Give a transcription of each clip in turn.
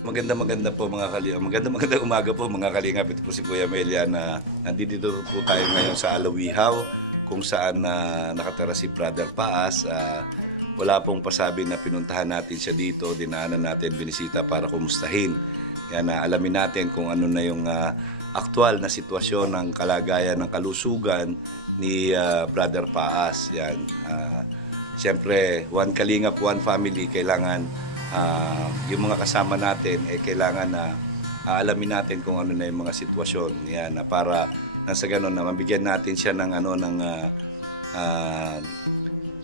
Maganda po mga magandang umaga po mga kalingap. Ito po si Kuya Melia na nandito po tayo ngayon sa Alawihaw kung saan nakatira si Brother Paas. Wala pong pasabi na pinuntahan natin siya dito, dinaanan natin, binisita para kumustahin. Yan, alamin natin kung ano na yung aktual na sitwasyon ng kalagayan ng kalusugan ni Brother Paas. Yan. Siyempre, one kalingap, one family, kailangan yung mga kasama natin kailangan na alamin natin kung ano na yung mga sitwasyon yan para nasa ganun na mabigyan natin siya ng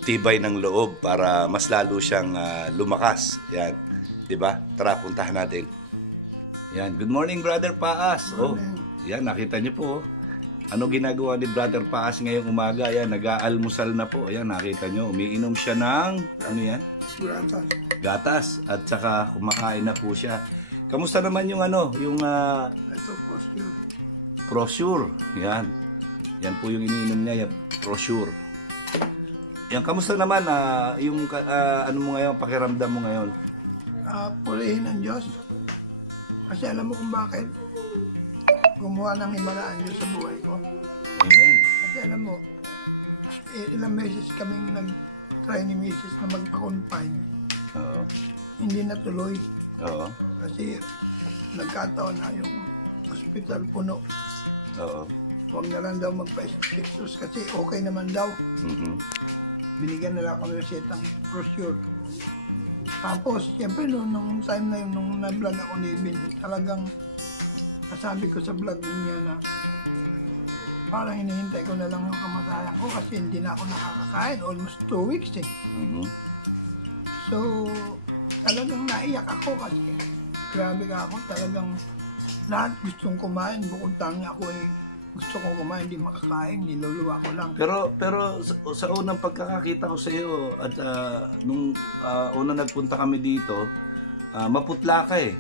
tibay ng loob para mas lalo siyang lumakas yan, di ba? Tara, puntahan natin. Yan, good morning Brother Paas. Yan, nakita niyo po ano ginagawa ni Brother Paas ngayong umaga. Yan, nag-aalmusal na po. Yan, nakita niyo, umiinom siya ng ano yan? Gatas at saka kumakain na po siya. Kamusta naman yung yung Prosure. Yan. Yan po yung iniinom niya, yung Prosure. Yan, kamusta naman yung ano mo ngayon, pakiramdam mo ngayon? Purihin ng Diyos. Kasi alam mo kung bakit gumawa ng himalaan Diyos sa buhay ko. Amen. Kasi alam mo, ilang beses kaming nag-try ni Mrs. na magpa-confine. Oo. Hindi natuloy. Oo. Kasi nagkataon na yung hospital puno. Oo. Huwag na lang daw magpa-exercise kasi okay naman daw. Binigyan nila ako ng resetang Prosure. Tapos, siyempre nung time na yun, nung na-vlog ako ni Vincent, talagang nasabi ko sa vlog niya na parang hinihintay ko na lang yung kamatayan ko kasi hindi na ako nakakakain. Almost 2 weeks eh. So, talagang naiyak ako kasi grabe ka ako, talagang lahat gustong kumain, bukod tangi ako gusto kong kumain, hindi makakain, niluluwa ko lang. Pero sa unang pagkakakita ko sa iyo at nung una nagpunta kami dito, maputla ka eh.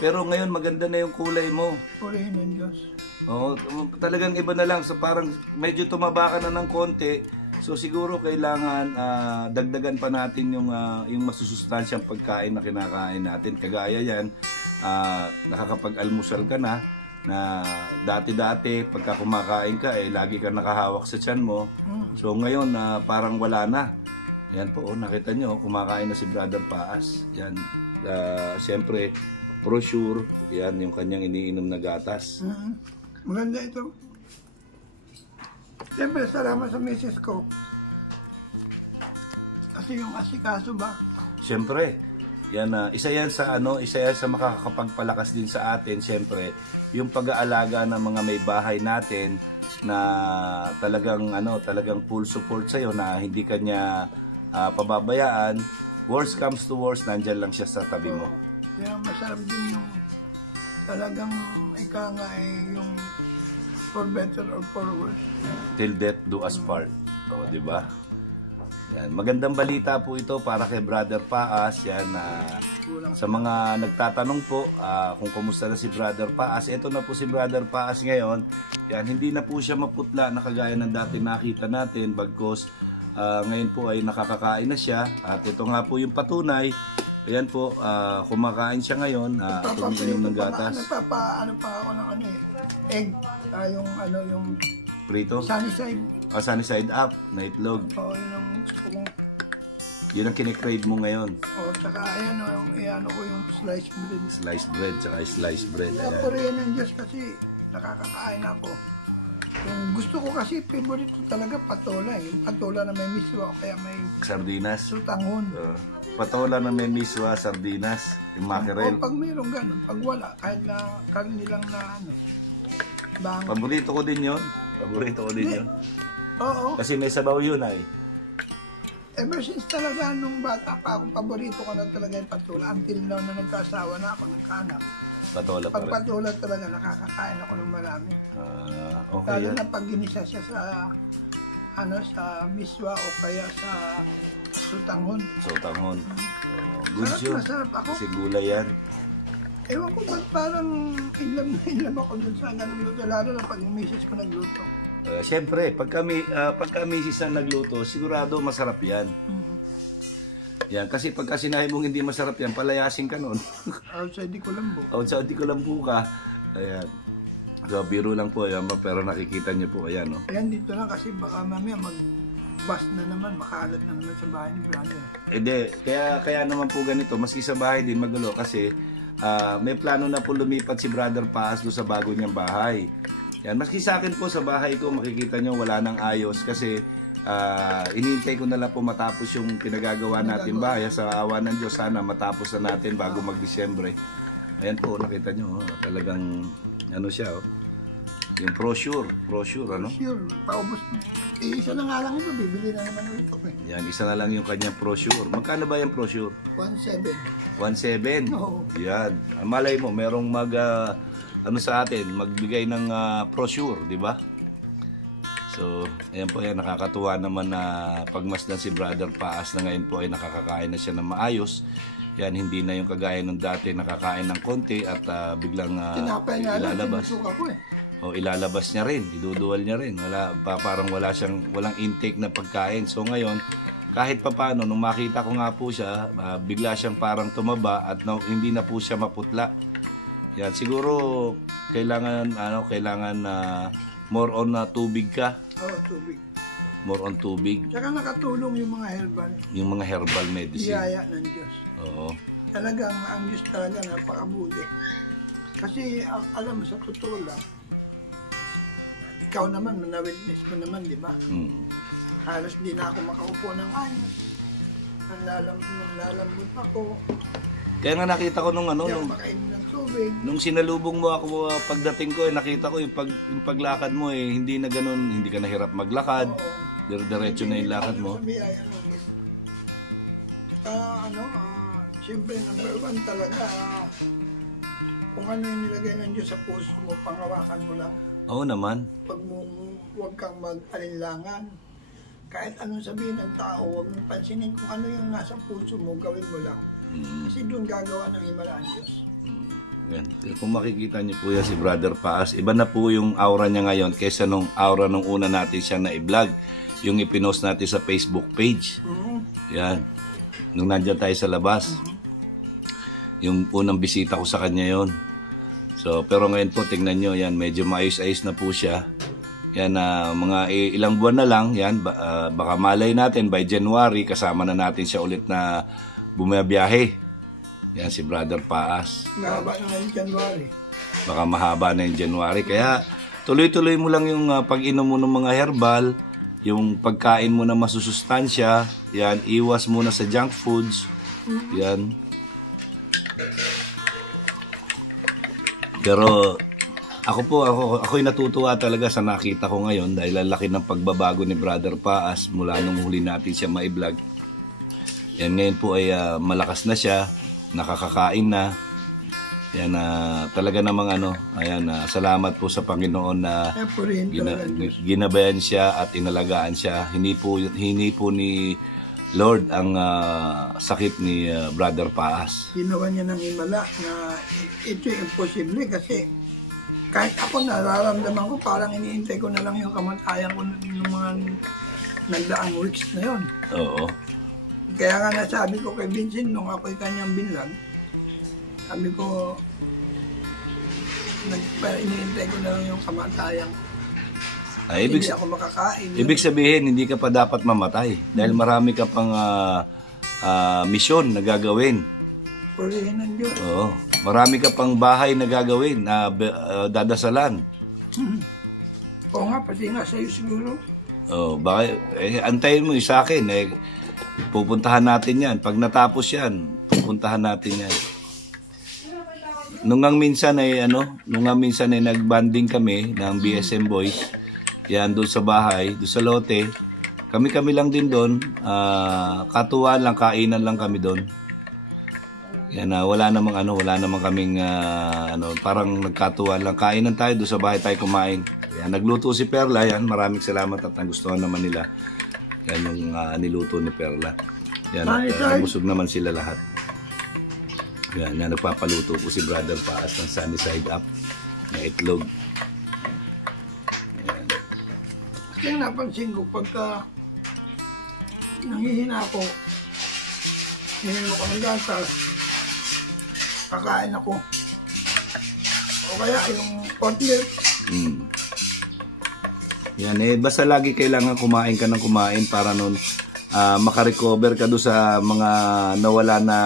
Pero ngayon maganda na yung kulay mo. Purihin ng Diyos. Oo, talagang iba na lang. So parang medyo tumaba ka na ng konti. So siguro kailangan dagdagan pa natin yung masusustansyang pagkain na kinakain natin. Kagaya yan, nakakapag-almusal ka na dati-dati pagka kumakain ka lagi ka nakahawak sa tiyan mo. So ngayon parang wala na. Yan po, nakita nyo, kumakain na si Brother Paas. Yan, siyempre, Prosure, yan yung kanyang iniinom na gatas. Maganda ito. Siyempre, salamat sa misis ko. Kasi yung asikaso ba? Siyempre, yan, isa yan sa makakapagpalakas din sa atin, siyempre, yung pag-aalaga ng mga may bahay natin na talagang full support sa iyo na hindi kanya pababayaan. Worst comes to worst, nandyan lang siya sa tabi mo. Kaya masarap din yung talagang yung for better or for worse. Till death do us part. O, di ba? Yan, magandang balita po ito para kay Brother Paas. Yan, sa mga nagtatanong po kung kumusta na si Brother Paas, ito na po si Brother Paas ngayon. Yan, hindi na po siya maputla na kagaya ng dati nakita natin, bagkos ngayon po ay nakakakain na siya. At ito nga po yung patunay. Ayan po, kumakain siya ngayon, tumiinom ng gatas. Nagpapaano pa ako ng egg, yung prito? Sunny side. Sunny side up, na itlog. Oo, yun ang gusto kong... Yun ang kinikrave mo ngayon. Oo, tsaka ayan ko yung sliced bread. Sliced bread, tsaka sliced bread. Kaya purihin ng Diyos kasi nakakakain ako. Yung gusto ko kasi, favorite ko talaga patola. Yung patola na may miswa o kaya may... Sardinas. Sutanghon. Patola na may miswa, sardinas, yung mackerel. O pag mayroong ganun, pag wala, kahit na karni lang na bang. Paborito ko din yun. Oo. Kasi may sabaw yun ay. Ever since talaga nung bata pa ako, paborito ko na talaga yung patola. Until now na nagkasawa na ako, nagkaanak. Patola pa rin. Pag patola talaga, nakakakain ako ng marami. Okay. Lalo na pag ginisa siya sa miswa o kaya sa sutanghon. Good yun. Masarap ako. Kasi gulay yan. Ewan ko ba't parang inlab ako dun sa ganun luto. Lalo na pag yung misis ko nagluto. Siyempre, pagka misis na nagluto, sigurado masarap yan. Yan, kasi pagka sinabi mong hindi masarap yan, palayasin ka nun. Outside di Colombo. Outside di Colombo ka. Ayan. So, biro lang po, ayan, pero nakikita niyo po, ayan, no? Ayan, dito lang kasi baka mamaya mag-bus na naman, makalat na naman sa bahay ni brother. Hindi, kaya naman po ganito, maski sa bahay din magulo kasi may plano na po lumipat si Brother Paas doon sa bago niyang bahay. Yan, maski sa akin po sa bahay ko, makikita niyo wala nang ayos kasi inintay ko na lang po matapos yung pinagagawa natin bahay. Sa awa ng Diyos, sana matapos na natin bago mag-Disyembre. Ayan po, nakita nyo, talagang ano siya, yung brochure, ano? Sure, paubos. Isa na nga lang ito, bibili na naman ulit ako. Yan, isa na lang yung kanyang brochure. Magkano ba yung brochure? 1.7. 1.7? Oo. Yan. Malay mo, merong ano sa atin, magbigay ng brochure, di ba? So, ayan po yan, nakakatuwa naman na pagmasdan si Brother Paas na ngayon po ay nakakakain na siya ng maayos. Yan, hindi na yung kagaya nung dati nakakain ng konti at biglang ilalabas. O ilalabas niya rin, iduduwal niya rin. Parang walang intake na pagkain. So ngayon, kahit papaano, nung makita ko nga po siya, bigla siyang parang tumaba at hindi na po siya maputla. Yan, siguro kailangan more on tubig ka. Oo, tubig. More on tubig. Tsaka nakatulong yung mga herbal. Yung mga herbal medicine. Biyaya ng Diyos. Oo. Talagang ang Diyos talaga napakabuti. Kasi alam mo, sa totoo lang, ikaw naman, na-witness mo naman, di ba? Halos di na ako makaupo ng ayos. Nalalambot ako. Kaya nga nakita ko nung nung sinalubong mo ako pagdating ko, nakita ko yung paglakad mo hindi na ganun, hindi ka nahirap maglakad. Diretso na yung lakad mo. Siyempre number 1 talaga, kung ano yung nilagay ng Diyos sa puso mo, pangawakan mo lang. Oo naman. Huwag kang mag-alinlangan. Kahit anong sabihin ng tao, huwag mong pansinin kung ano yung nasa puso mo, gawin mo lang. Kasi doon gagawa ng himala ang Diyos. Yan. Kung makikita niyo po yan si Brother Paas, iba na po yung aura niya ngayon kaysa nung aura nung una natin siya na i-vlog. Yung ipinost natin sa Facebook page. Yan. Nung nandiyan tayo sa labas. Yung unang bisita ko sa kanya yon. So, pero ngayon po, tingnan nyo, yan, medyo maayos-ayos na po siya. Yan, mga ilang buwan na lang, yan, baka malay natin, by January, kasama na natin siya ulit na bumabiyahe. Yan, si Brother Paas. Mahaba na ngayon January. Baka mahaba na yung January. Kaya, tuloy-tuloy mo lang yung pag-inom mo ng mga herbal, yung pagkain mo na masusustansya, yan, iwas muna sa junk foods, yan. Pero ako'y natutuwa talaga sa nakita ko ngayon dahil ang laki ng pagbabago ni Brother Paas mula nung huli natin siya ma-vlog. Yan, ngayon po ay malakas na siya, nakakakain na. Yan, talaga namang ayan, salamat po sa Panginoon na ginabayan siya at inalagaan siya. Hindi po ni Lord ang sakit ni Brother Paas. Ginawa niya ng himala na ito imposible kasi kahit ako nararamdaman ko parang iniintay ko na lang yung kamatayan ko ng mga nagdaang weeks na yon. Oo. Kaya nga nasabi ko kay Vincent nung ako'y kanyang binlag, sabi ko, iniintay ko na lang yung kamatayan. Hindi ako makakain. Ibig sabihin, hindi ka pa dapat mamatay dahil marami ka pang misyon na gagawin. Purihin ng Diyos. Oo. Marami ka pang bahay na gagawin, na dadasalan. Oo nga, pati nga sa'yo siguro. Oo, antayin mo sa akin. Pupuntahan natin yan. Pag natapos yan, pupuntahan natin yan. Nung minsan ay nagbanding kami ng BSM Boys. Yan, doon sa bahay, doon sa lote. Kami lang din doon. Katuwaan lang, kainan lang kami doon. Yan, wala namang kaming, parang nagkatuwaan lang. Kainan tayo, doon sa bahay tayo kumain. Yan, nagluto si Perla, yan, maraming salamat at nagustuhan naman nila. Yan yung niluto ni Perla. Yan, nabusog naman sila lahat. Yan, nagpapaluto po si Brother Paas ng sunny side up na itlog. Kaya napansin ko, pagka nanghihina ako, minimo ko ng gatas, kakain ako. O kaya yung hot milk. Yan basta lagi kailangan kumain ka ng kumain para nun makarecover ka doon sa mga nawala na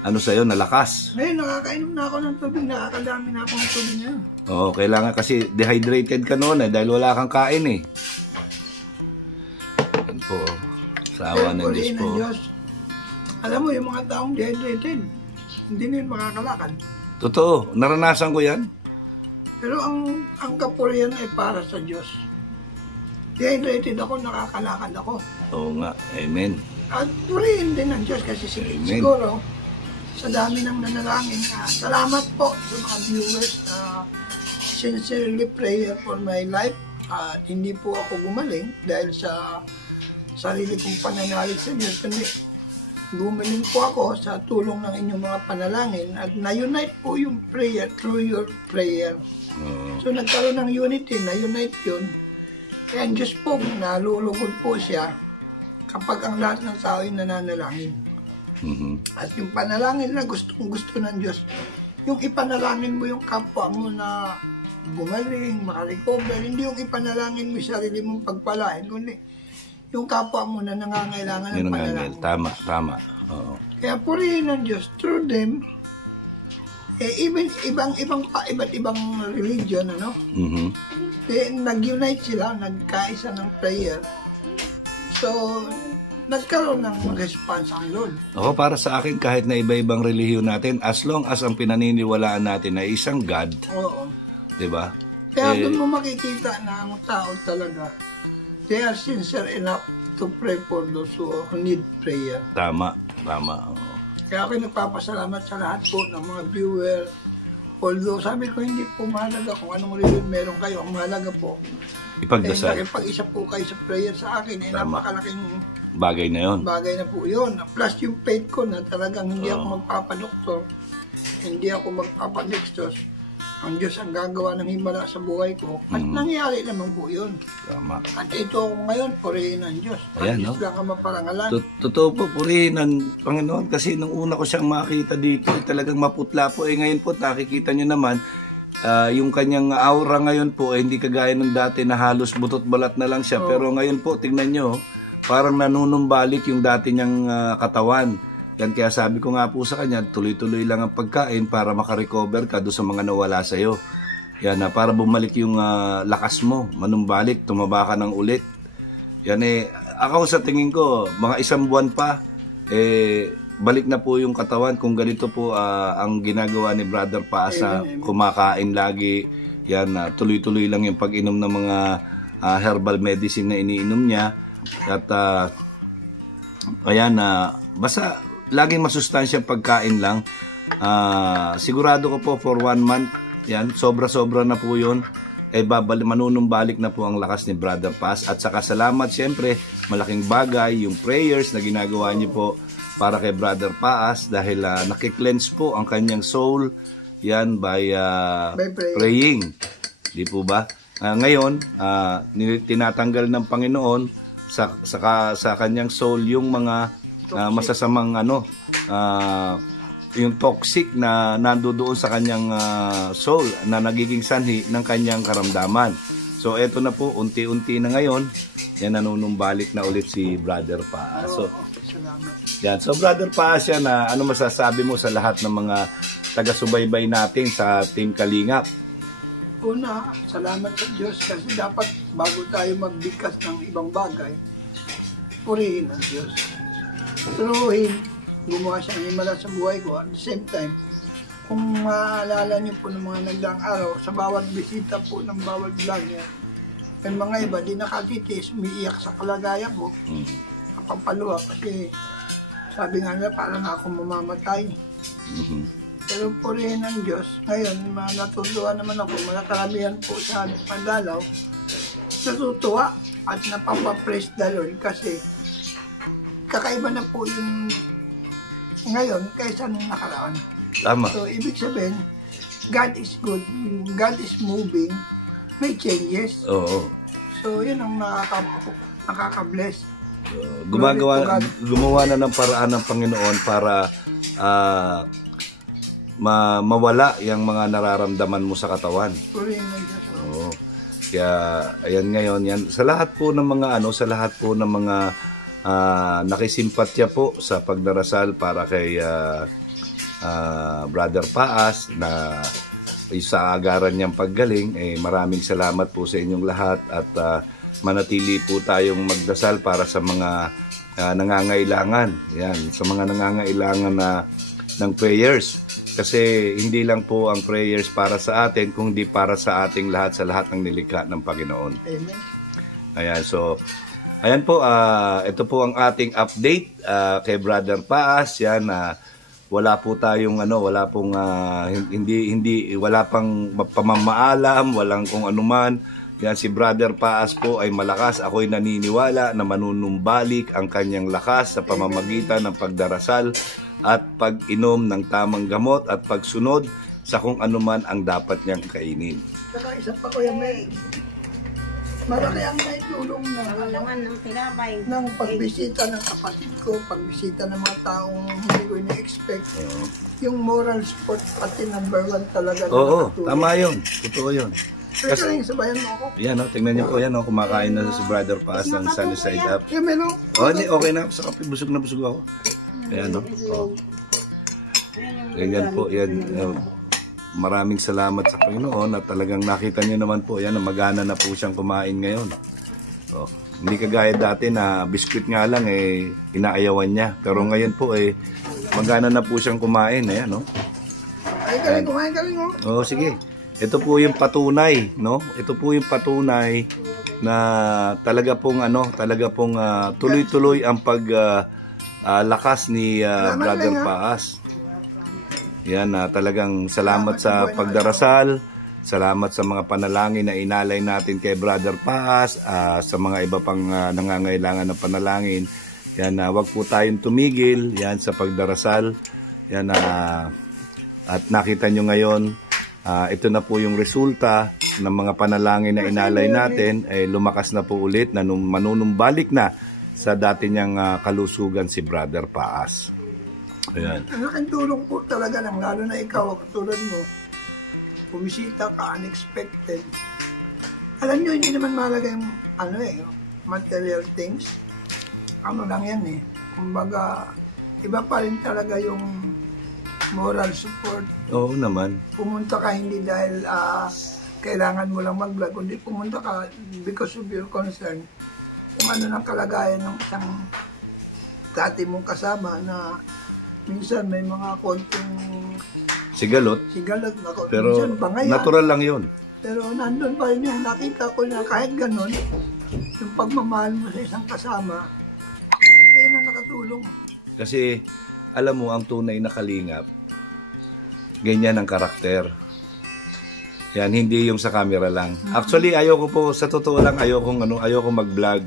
sa'yo, na lakas. Ngayon, nakakainom na ako ng tubig, nakakadami na ako ng tubig niya. Oo, kailangan kasi dehydrated ka noon dahil wala kang kain Yan po, sa awa ng Diyos po. Alam mo, yung mga taong dehydrated, hindi na yun makakalakad. Totoo, naranasan ko yan. Pero ang kapurihan ay para sa Diyos. Dehydrated ako, nakakalakad ako. Oo nga, amen. At purihin din ng Diyos kasi siguro, sa dami ng nanalangin, salamat po sa mga viewers na sincerely prayer for my life. At hindi po ako gumaling dahil sa sarili kong pananalig sa Diyos, kundi gumaling po ako sa tulong ng inyong mga panalangin at na-unite po yung prayer through your prayer. So nagkaroon ng unity, na-unite yun. Kaya ang Diyos po, nalulugod po siya kapag ang lahat ng tao ay nananalangin. At yung panalangin na gustong-gusto ng Diyos, yung ipanalangin mo yung kapwa mo na gumaling, makarecover, hindi yung ipanalangin mo yung sarili mong pagpalain, kundi yung kapwa mo na nangangailangan ng panalangin. Tama. Oo. Kaya purihin ng Diyos through them, iba't ibang religion, nag-unite sila, nagkaisa ng prayer. So, nagkaroon ng response ang Lord. Ako, para sa akin, kahit na iba-ibang relihiyon natin, as long as ang pinaniniwalaan natin ay isang God. Oo. Diba? Kaya doon mo makikita na ang tao talaga, they are sincere enough to pray for those who need prayer. Tama. Oo. Kaya ako nagpapasalamat sa lahat po ng mga viewer. Although sabi ko hindi po mahalaga kung anong religion meron kayo. Ang mahalaga po, ipagdasal. Nakipag-isa po kayo sa prayer sa akin. Napakalaking bagay na yun. Bagay na po yun. Plus yung faith ko na talagang hindi ako magpapadoktor. Hindi ako magpapadextos. Ang Diyos ang gagawa ng himala sa buhay ko. At nangyari naman po yun. Tama. At ito ako ngayon, purihin ng Diyos. Ayan, Diyos lang ang maparangalan. Totoo po, purihin ng Panginoon. Kasi nung una ko siyang makita dito, talagang maputla po. Ngayon po, nakikita nyo naman, yung kanyang aura ngayon po, hindi kagaya ng dati na halos butot balat na lang siya. Pero ngayon po, tingnan nyo, parang nanunumbalik yung dati niyang katawan. Yan, kaya sabi ko nga po sa kanya, tuloy-tuloy lang ang pagkain para makarecover ka doon sa mga nawala sa'yo. Yan, para bumalik yung lakas mo, manumbalik, tumaba ka ng ulit. Yan ako sa tingin ko, mga 1 buwan pa, balik na po yung katawan kung ganito po ang ginagawa ni Brother Paasa, kumakain lagi. Yan, tuloy-tuloy lang yung pag-inom ng mga herbal medicine na iniinom niya. At ayan, basta laging masustansyang pagkain lang. Sigurado ko po for 1 month, yan, sobra-sobra na po yun. Manunumbalik na po ang lakas ni Brother Paz. At saka salamat siyempre, malaking bagay yung prayers na ginagawa niyo po para kay Brother Paz dahil nakiklense po ang kanyang soul yan by praying. Di po ba? Ngayon, tinatanggal ng Panginoon sa kanyang soul yung mga masasamang yung toxic na nandoon sa kanyang soul na nagiging sanhi ng kanyang karamdaman. So eto na po, unti-unti na ngayon, yan nanunumbalik na ulit si Brother Paas. So, yan. So Brother Paas yan, ano masasabi mo sa lahat ng mga taga-subaybay natin sa Team Kalingap? Una, salamat sa Diyos kasi dapat bago tayo magbigkas ng ibang bagay, purihin ang Diyos. Turuhin, gumawa siya ng himala sa buhay ko. At the same time, kung maalala niyo po ng mga nagdaang araw, sa bawat bisita po ng bawat vlogger, may mga iba di nakatitis, umiiyak sa kalagayan ko. Kapampaluha kasi sabi nga nila parang ako mamamatay. Pero purihin ng Diyos. Ngayon, natutuwa naman ako, mga karamihan po sa Pandalaw, natutuwa at napapapraise the Lord kasi kakaiba na po yung ngayon kaysa nung nakaraan. Tama. So, ibig sabihin, God is good, God is moving, may changes. Oo. So, yun ang nakaka-bless. Gumawa na ng paraan ng Panginoon para mawala yung mga nararamdaman mo sa katawan. Oo. Kaya ayan ngayon yan sa lahat po ng mga nakisimpatya po sa pagdarasal para kay Brother Paas na sa agaran niyang paggaling. Maraming salamat po sa inyong lahat at manatili po tayong magdasal para sa mga nangangailangan. Yan, sa mga nangangailangan ng prayers. Kasi hindi lang po ang prayers para sa atin, kundi para sa ating lahat, sa lahat ng nilikha ng Panginoon. Amen. Ayan, so, ayan po, ito po ang ating update kay Brother Paas. Yan, wala po tayong wala pong wala pang pamamaalam, walang kung anuman. Yan, si Brother Paas po ay malakas. Ako'y naniniwala na manunumbalik ang kanyang lakas sa pamamagitan ng pagdarasal at pag-inom ng tamang gamot at pagsunod sa kung anuman ang dapat niyang kainin. Saka isa pa Kuya Mel, malaki ang naitulong ng pagbisita ng kapatid ko, pagbisita ng mga taong hindi ko ina-expect. Yung moral support pati number 1 talaga. Oo, tama yun. Totoo yun. Kasi yung sabayan mo ako. Yan tingnan niyo po yan kumakain na si Brother Paas ng sunny side up. Yeah, Melo. Okay na sa kape, busog na busog ako. Ayan Ganyan po yan. Maraming salamat sa Panginoon at talagang nakita niyo naman po yan na magana na po siyang kumain ngayon. Hindi kagaya dati na biskwit nga lang inaayawan niya. Pero ngayon po magana na po siyang kumain. Ayan Ay, galing kumain ka rin sige. Ito po yung patunay, no? Ito po yung patunay na talaga pong tuloy-tuloy ang lakas ni Brother Paas. Yan, talagang salamat sa pagdarasal, salamat sa mga panalangin na inalay natin kay Brother Paas, sa mga iba pang nangangailangan ng panalangin. Yan, wag po tayong tumigil yan sa pagdarasal. Yan, at nakita nyo ngayon, ito na po yung resulta ng mga panalangin na inalay natin. Lumakas na po ulit na manunumbalik na sa dati niyang kalusugan si Brother Paas. Ayan. Ang laking tulong po talaga lalo na ikaw, katulad mo, pumisita ka, unexpected. Alam nyo, hindi naman mahalaga yung material things. Ano lang yan Kumbaga, iba pa rin talaga yung moral support. Oo naman. Pumunta ka hindi dahil kailangan mo lang mag-vlog, kundi pumunta ka because of your concern. Kung ano ng kalagayan ng isang dati mong kasama na minsan may mga konting sigalot pero minsan bangayan. Natural lang yun. Pero nandun pa rin yung nakita ko na kahit ganun, yung pagmamahal mo sa isang kasama, yun ang nakatulong. Kasi alam mo, ang tunay na kalingap, ganyan ang karakter. Yan, hindi yung sa camera lang. Actually, ayoko po, sa totoo lang, ayoko mag-vlog.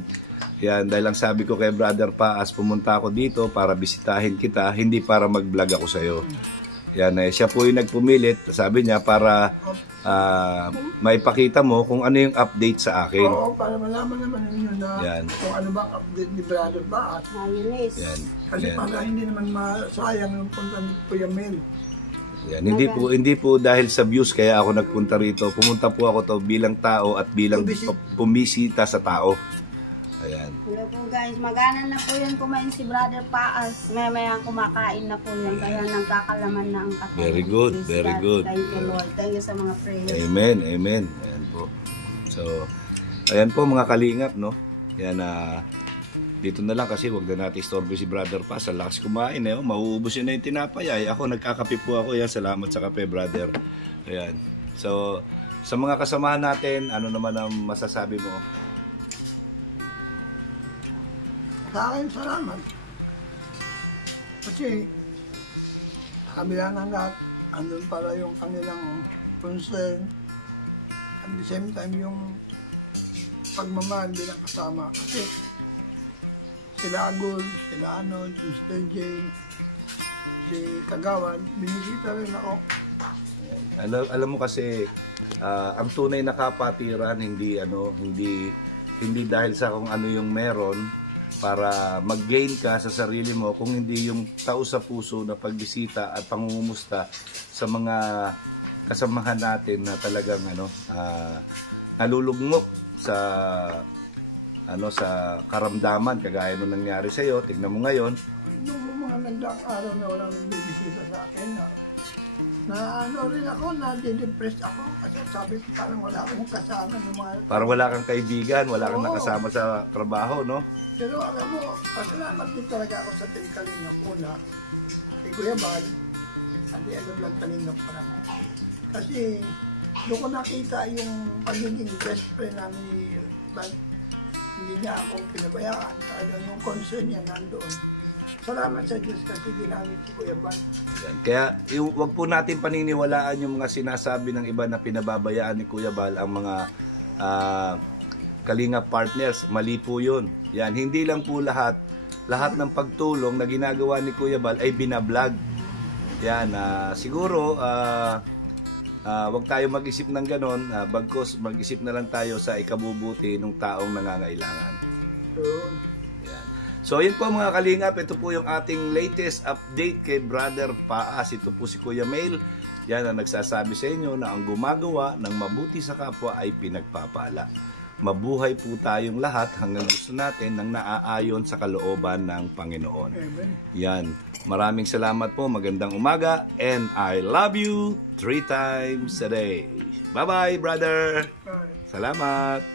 Yan, dahil lang sabi ko kay Brother Paas, pumunta ako dito para bisitahin kita, hindi para mag-vlog ako sa'yo. Yan, siya po yung nagpumilit, sabi niya, para maipakita mo kung ano yung update sa akin. Oo, para malaman naman ninyo na kung ano bang update ni Brother Paas. Yan. Kasi para hindi naman masayang yung punta ni Kuya Mel. Yan. Hindi po dahil sa views kaya ako nagpunta rito. Pumunta po ako to bilang tao at bilang pumisita sa tao. Ayan. Hello po guys, magana na po yan kumain si Brother Paas. Maya kumakain na po yan, kaya nagkakalaman na ang katawan. Very good, very good. Thank you Lord, thank you sa mga prayers. Amen, amen. Ayan po. So, ayan po mga kalingap, no? Yan, dito na lang kasi wag na natin istorbo si Brother Paas. Ang lakas kumain, mauubos yun na yung tinapay. Ako, nagkakape po ako. Yan, salamat sa kape, brother. Ayan. So, sa mga kasamahan natin, ano naman ang masasabi mo? Sa akin, salamat. Kasi, kabila ng lahat, andun pala yung kanilang concern. At the same time, yung pagmamahal bilang kasama. Kasi, sila Agul, sila Arnold, Mr. J, si Kagawan, binisita rin ako. Alam mo kasi, ang tunay na kapatiran, hindi dahil sa kung ano yung meron, para mag-gain ka sa sarili mo, kung hindi yung tao sa puso na pagbisita at pangungumusta sa mga kasamahan natin na talagang nalulugmok sa sa karamdaman kagaya nung nangyari sa iyo. Tignan mo ngayon, Nung mga nandang araw na walang bibisita sa akin, na rin ako, na-depress ako kasi sabi ko parang wala akong kasama ng mga... parang wala kang kaibigan, wala kang Oo. nakasama sa trabaho, no? Pero alam mo, pasalamat din talaga ako sa Team Kalingap una. Kay Kuya Bal, hindi alam lang Kalingap pa naman. Kasi doon ko nakita yung pagiging best friend namin ni Bal. Hindi niya ako pinabayaan. Talagang yung concern niya nandoon. Salamat sa Diyos kasi ginamit si Kuya Bal. Yan. Kaya wag po natin paniniwalaan yung mga sinasabi ng iba na pinababayaan ni Kuya Bal ang mga Kalingap partners. Mali po yun. Yan, hindi lang po lahat ng pagtulong na ginagawa ni Kuya Bal ay binablog. Yan, siguro wag tayo mag-isip ng ganon, bagkus mag-isip na lang tayo sa ikabubuti ng taong nangangailangan. Yun. Yan. So yun po mga Kalingap, ito po yung ating latest update kay Brother Paas. Ito po si Kuya Mail. Yan ang nagsasabi sa inyo na ang gumagawa ng mabuti sa kapwa ay pinagpapala. Mabuhay po tayong lahat hanggang gusto natin ng naaayon sa kalooban ng Panginoon. Amen. Yan. Maraming salamat po. Magandang umaga. And I love you 3 times a day. Bye-bye, brother. Bye. Salamat.